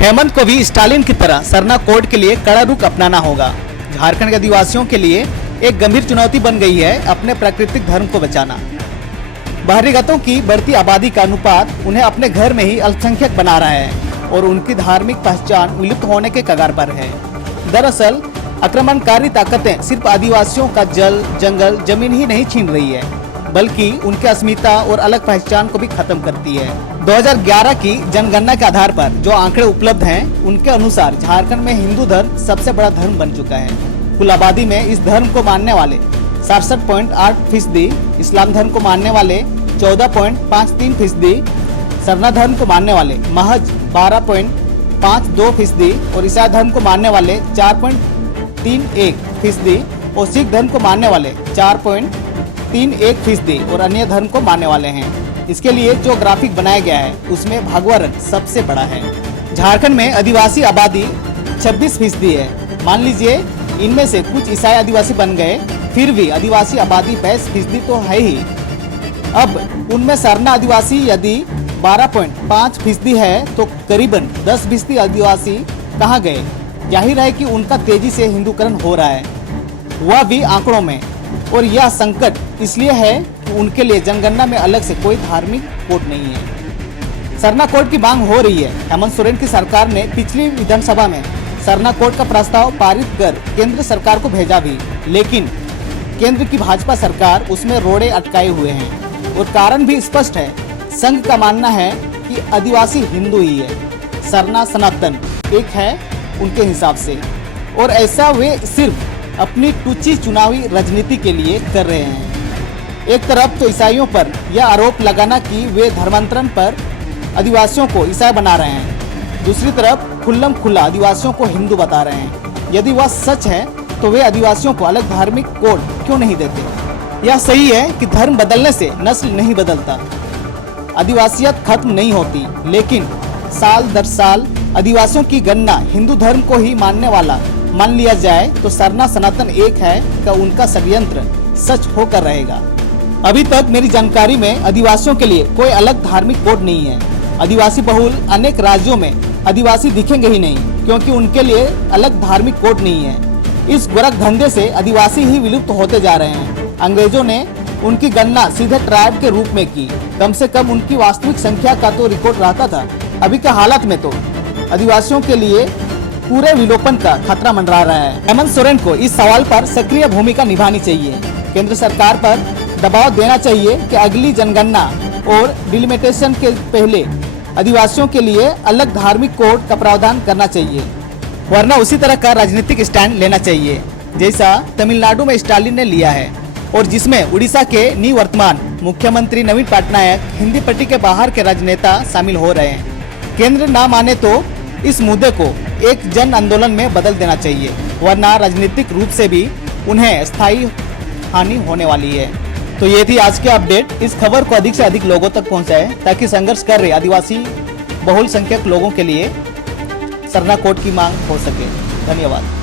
हेमंत को भी स्टालिन की तरह सरना कोड के लिए कड़ा रुख अपनाना होगा। झारखंड के आदिवासियों के लिए एक गंभीर चुनौती बन गई है अपने प्राकृतिक धर्म को बचाना। बहिर्गतों की बढ़ती आबादी का अनुपात उन्हें अपने घर में ही अल्पसंख्यक बना रहा है और उनकी धार्मिक पहचान विलुप्त होने के कगार पर है। दरअसल आक्रमणकारी ताकतें सिर्फ आदिवासियों का जल, जंगल, जमीन ही नहीं छीन रही है, बल्कि उनकी अस्मिता और अलग पहचान को भी खत्म करती है। 2011 की जनगणना के आधार पर जो आंकड़े उपलब्ध हैं, उनके अनुसार झारखंड में हिंदू धर्म सबसे बड़ा धर्म बन चुका है। कुल आबादी में इस धर्म को मानने वाले 67.8%, इस्लाम धर्म को मानने वाले 14.53%, सरना धर्म को मानने वाले महज 12.52% और ईसाई धर्म को मानने वाले 4.31% और सिख धर्म को मानने वाले 4.31% और अन्य धर्म को मानने वाले हैं। इसके लिए जो ग्राफिक बनाया गया है उसमें भगवा रंग सबसे बड़ा है। झारखंड में आदिवासी आबादी 26% है। मान लीजिए इनमें से कुछ ईसाई आदिवासी बन गए, फिर भी आदिवासी आबादी 22% तो है ही। अब उनमें सरना आदिवासी यदि 12.5% है तो करीबन 10% आदिवासी कहाँ गए? जाहिर है कि उनका तेजी से हिंदूकरण हो रहा है, वह भी आंकड़ों में। और यह संकट इसलिए है कि उनके लिए जनगणना में अलग से कोई धार्मिक कोड नहीं है। सरना कोड की मांग हो रही है। हेमंत सोरेन की सरकार ने पिछली विधानसभा में सरना कोड का प्रस्ताव पारित कर केंद्र सरकार को भेजा भी, लेकिन केंद्र की भाजपा सरकार उसमें रोड़े अटकाए हुए हैं और कारण भी स्पष्ट है। संघ का मानना है कि आदिवासी हिंदू ही है, सरना सनातन एक है उनके हिसाब से, और ऐसा वे सिर्फ अपनी टूची चुनावी राजनीति के लिए कर रहे हैं। एक तरफ तो ईसाइयों पर यह आरोप लगाना कि वे धर्मांतरण पर आदिवासियों को ईसाई बना रहे हैं, दूसरी तरफ खुल्लम खुल्ला आदिवासियों को हिंदू बता रहे हैं। यदि वह सच है तो वे आदिवासियों को अलग धार्मिक कोड क्यों नहीं देते? यह सही है कि धर्म बदलने से नस्ल नहीं बदलता, आदिवासियत खत्म नहीं होती, लेकिन साल दर साल आदिवासियों की गणना हिंदू धर्म को ही मानने वाला मान लिया जाए तो सरना सनातन एक है का उनका षड्यंत्र सच होकर रहेगा। अभी तक मेरी जानकारी में आदिवासियों के लिए कोई अलग धार्मिक कोड नहीं है। आदिवासी बहुल अनेक राज्यों में आदिवासी दिखेंगे ही नहीं, क्योंकि उनके लिए अलग धार्मिक कोड नहीं है। इस गोरख धंधे से आदिवासी ही विलुप्त होते जा रहे हैं। अंग्रेजों ने उनकी गणना सीधे ट्राइब के रूप में की, कम से कम उनकी वास्तविक संख्या का तो रिकॉर्ड रहता था। अभी के हालात में तो आदिवासियों के लिए पूरे विलोपन का खतरा मंडरा रहा है। हेमंत सोरेन को इस सवाल पर सक्रिय भूमिका निभानी चाहिए। केंद्र सरकार पर दबाव देना चाहिए कि अगली जनगणना और डिलिमिटेशन के पहले आदिवासियों के लिए अलग धार्मिक कोड का प्रावधान करना चाहिए, वरना उसी तरह का राजनीतिक स्टैंड लेना चाहिए जैसा तमिलनाडु में स्टालिन ने लिया है और जिसमें उड़ीसा के निवर्तमान मुख्यमंत्री नवीन पटनायक हिंदी पट्टी के बाहर के राजनेता शामिल हो रहे हैं। केंद्र ना माने तो इस मुद्दे को एक जन आंदोलन में बदल देना चाहिए, वरना राजनीतिक रूप से भी उन्हें स्थायी हानि होने वाली है। तो ये थी आज के अपडेट। इस खबर को अधिक से अधिक लोगों तक पहुंचाएं ताकि संघर्ष कर रहे आदिवासी बहुल संख्यक लोगों के लिए सरना कोड की मांग हो सके। धन्यवाद।